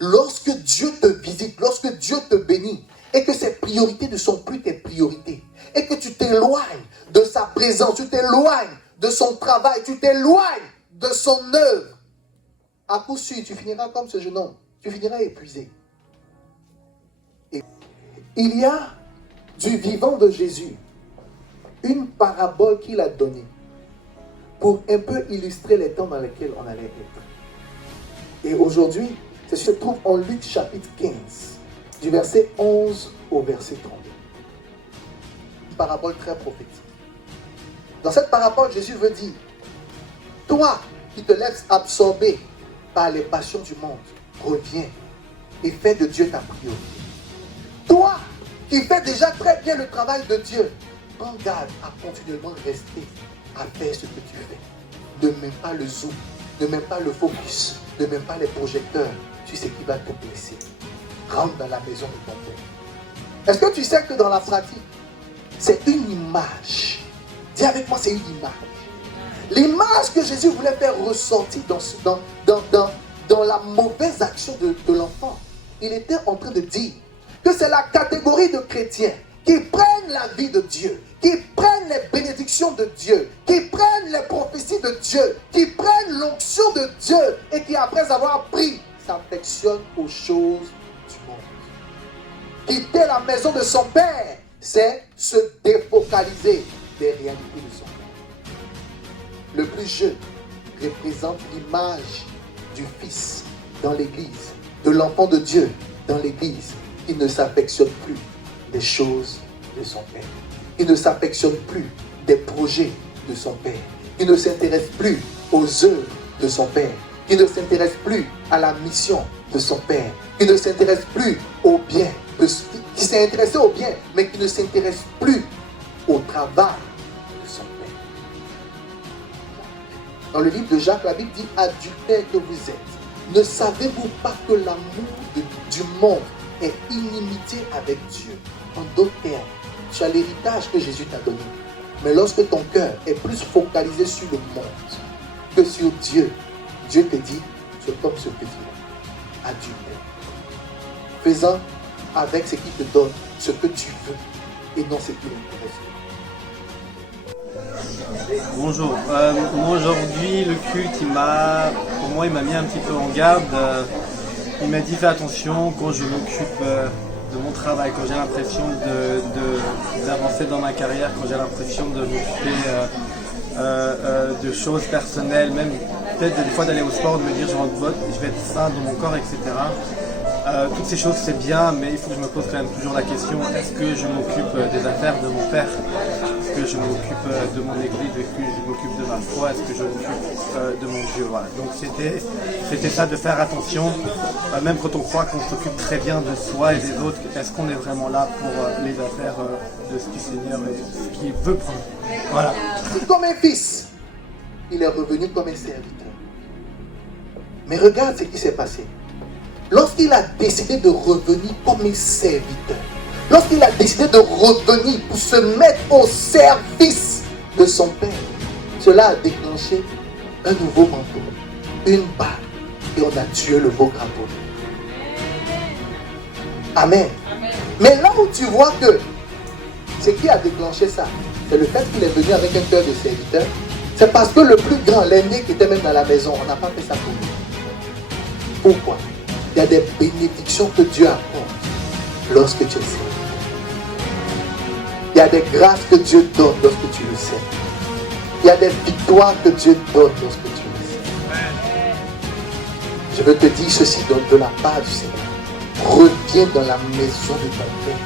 lorsque Dieu te visite, lorsque Dieu te bénit, et que ses priorités ne sont plus tes priorités, et que tu t'éloignes de sa présence, tu t'éloignes de son travail, tu t'éloignes de son œuvre, à coup sûr, tu finiras comme ce jeune homme, tu finiras épuisé. Et il y a du vivant de Jésus une parabole qu'il a donnée pour un peu illustrer les temps dans lesquels on allait être. Et aujourd'hui, ça se trouve en Luc chapitre 15, du verset 11 au verset 32. Une parabole très prophétique. Dans cette parabole, Jésus veut dire, toi qui te laisses absorber par les passions du monde, reviens et fais de Dieu ta priorité. Toi qui fais déjà très bien le travail de Dieu, prends garde à continuellement rester à faire ce que tu fais. Ne mets pas le zoom, ne mets pas le focus, ne mets pas les projecteurs sur ce qui va te blesser. Rentre dans la maison de ton Père. Est-ce que tu sais que dans la pratique, c'est une image? Dis avec moi, c'est une image. L'image que Jésus voulait faire ressortir dans la mauvaise action de l'enfant. Il était en train de dire que c'est la catégorie de chrétiens qui prennent la vie de Dieu, qui prennent les bénédictions de Dieu, qui prennent les prophéties de Dieu, qui prennent l'onction de Dieu et qui, après avoir pris, s'affectionnent aux choses du monde. Quitter la maison de son Père, c'est se défocaliser des réalités de son Père. Le plus jeune représente l'image du Fils dans l'Église, de l'enfant de Dieu dans l'Église, qui ne s'affectionne plus des choses de son Père. Il ne s'affectionne plus des projets de son Père. Il ne s'intéresse plus aux œuvres de son Père. Il ne s'intéresse plus à la mission de son Père. Il ne s'intéresse plus au bien. Qui s'est intéressé au bien, mais qui ne s'intéresse plus au travail de son Père. Dans le livre de Jacques, la Bible dit « Adultères que vous êtes, ne savez-vous pas que l'amour du monde est inimitié avec Dieu ?» En d'autres termes, tu as l'héritage que Jésus t'a donné. Mais lorsque ton cœur est plus focalisé sur le monde que sur Dieu, Dieu te dit, tu es comme ce petit-là, adulte. Fais-en avec ce qui te donne ce que tu veux et non ce qui t'intéresse. Bonjour, moi aujourd'hui le culte il m'a mis un petit peu en garde. Il m'a dit fais attention quand je m'occupe de mon travail, quand j'ai l'impression d'avancer dans ma carrière, quand j'ai l'impression de m'occuper de choses personnelles, même peut-être des fois d'aller au sport, de me dire je vais être sain dans mon corps, etc. Toutes ces choses c'est bien, mais il faut que je me pose quand même toujours la question, est-ce que je m'occupe des affaires de mon père? Est-ce que je m'occupe de mon église? Est-ce que je m'occupe de ma foi? Est-ce que je m'occupe de mon Dieu? Voilà. Donc c'était ça, de faire attention, même quand on croit qu'on s'occupe très bien de soi et des autres, est-ce qu'on est vraiment là pour les affaires de ce qui Seigneur et ce qu'il veut prendre? Voilà. Comme un fils, il est revenu comme un serviteur. Mais regarde ce qui s'est passé. Lorsqu'il a décidé de revenir comme un serviteur, lorsqu'il a décidé de revenir pour se mettre au service de son Père, cela a déclenché un nouveau manteau, une bague, et on a tué le beau crapaud. Amen. Amen. Mais là où tu vois que ce qui a déclenché ça, c'est le fait qu'il est venu avec un cœur de serviteur, c'est parce que le plus grand, l'aîné qui était même dans la maison, on n'a pas fait ça pour lui. Pourquoi? Il y a des bénédictions que Dieu apporte lorsque tu es serviteur. Il y a des grâces que Dieu donne lorsque tu le sais. Il y a des victoires que Dieu donne lorsque tu le sais. Je veux te dire ceci de la part du Seigneur. Reviens dans la maison de ton Père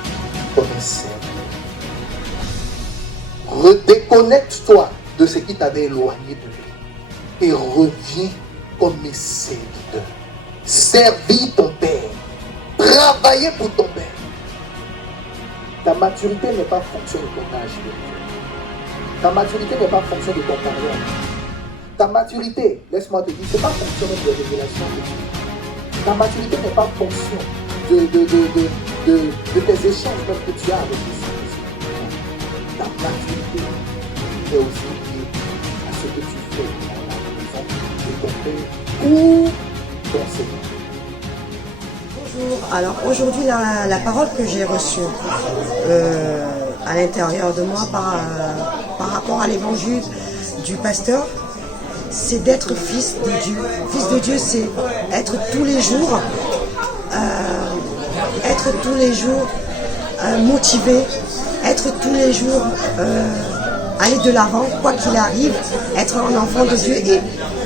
comme un serviteur. Redéconnecte-toi de ce qui t'avait éloigné de lui et reviens comme un serviteur. Servir ton Père. Travailler pour ton Père. Ta maturité n'est pas fonction de ton âge. Ta maturité n'est pas fonction de ton carrière. Ta maturité, laisse-moi te dire, ce n'est pas fonction de révélation de Dieu. Ta maturité n'est pas fonction de tes échanges que tu as avec les Saint-Esprit. Ta maturité est aussi liée à ce que tu fais dans la maison de ton Père ou ton Seigneur. Alors aujourd'hui, la parole que j'ai reçue à l'intérieur de moi par rapport à l'évangile du pasteur, c'est d'être fils de Dieu. Fils de Dieu, c'est être tous les jours, motivé, être tous les jours aller de l'avant, quoi qu'il arrive, être un enfant de Dieu et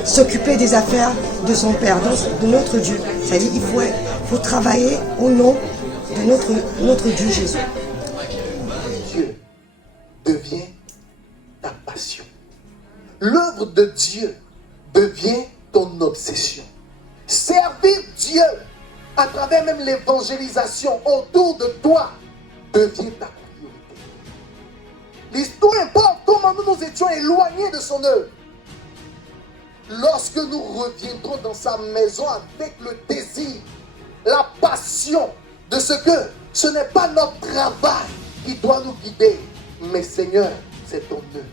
s'occuper des affaires de son Père, de notre Dieu. C'est-à-dire qu'il faut travailler au nom de notre Dieu Jésus. Dieu devient ta passion. L'œuvre de Dieu devient ton obsession. Servir Dieu à travers même l'évangélisation autour de toi devient ta priorité. L'histoire importe comment nous étions éloignés de son œuvre. Lorsque nous reviendrons dans sa maison avec le désir, la passion de ce que ce n'est pas notre travail qui doit nous guider, mais Seigneur, c'est ton œuvre.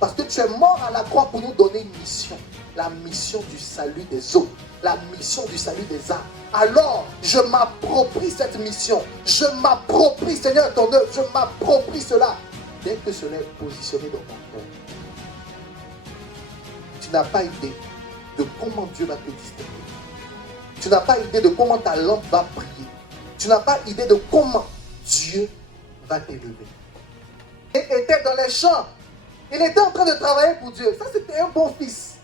Parce que tu es mort à la croix pour nous donner une mission. La mission du salut des autres. La mission du salut des âmes. Alors, je m'approprie cette mission. Je m'approprie, Seigneur, ton œuvre. Je m'approprie cela. Dès que cela est positionné dans ton cœur, tu n'as pas idée de comment Dieu va te distinguer. Tu n'as pas idée de comment ta lampe va briller. Tu n'as pas idée de comment Dieu va t'élever. Il était dans les champs. Il était en train de travailler pour Dieu. Ça, c'était un bon fils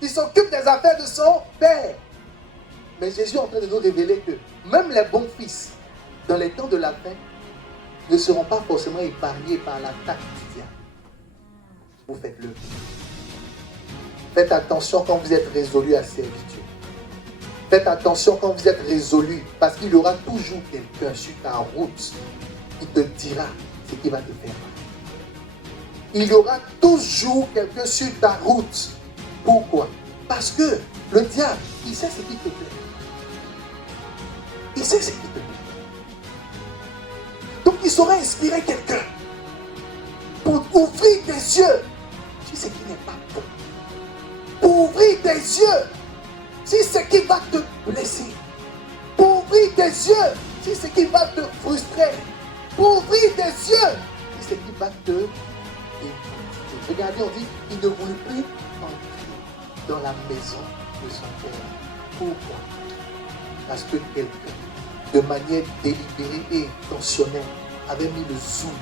qui s'occupe des affaires de son père. Mais Jésus est en train de nous révéler que même les bons fils, dans les temps de la fin, ne seront pas forcément épargnés par l'attaque du diable. Vous faites-le. Faites attention quand vous êtes résolu à servir Dieu. Faites attention quand vous êtes résolu, parce qu'il y aura toujours quelqu'un sur ta route qui te dira ce qui va te faire mal. Il y aura toujours quelqu'un sur ta route. Pourquoi? Parce que le diable, il sait ce qui te plaît. Il sait ce qui te plaît. Donc il saura inspirer quelqu'un pour ouvrir tes yeux sur ce qui n'est pas bon. Pour ouvrir tes yeux sur ce qui va te blesser. Pour ouvrir tes yeux sur ce qui va te frustrer. Pour ouvrir tes yeux sur ce qui va te démotiver. Regardez, on dit il ne voulut plus entrer dans la maison de son père. Pourquoi? Parce que quelqu'un, de manière délibérée et intentionnelle, avait mis le zoom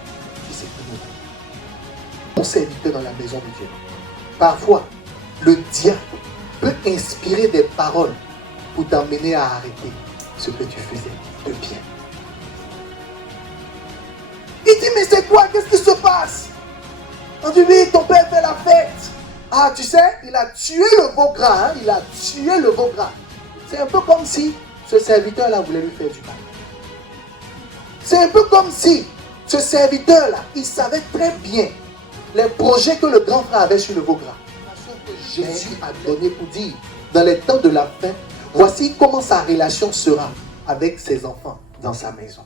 sur ce qui nous va. On s'invite dans la maison de Dieu. Parfois, le diable peut inspirer des paroles pour t'emmener à arrêter ce que tu faisais de bien. Il dit, mais c'est quoi? Qu'est-ce qui se passe? On dit, oui, ton père fait la fête. Ah, tu sais, il a tué le veau gras. Il a tué le veau gras. C'est un peu comme si ce serviteur-là voulait lui faire du mal. C'est un peu comme si ce serviteur-là, il savait très bien les projets que le grand frère avait sur le veau gras. Que Jésus a donné pour dire, dans les temps de la fin, voici comment sa relation sera avec ses enfants dans sa maison.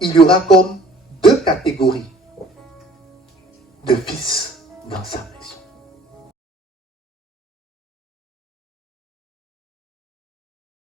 Il y aura comme deux catégories de fils dans sa maison.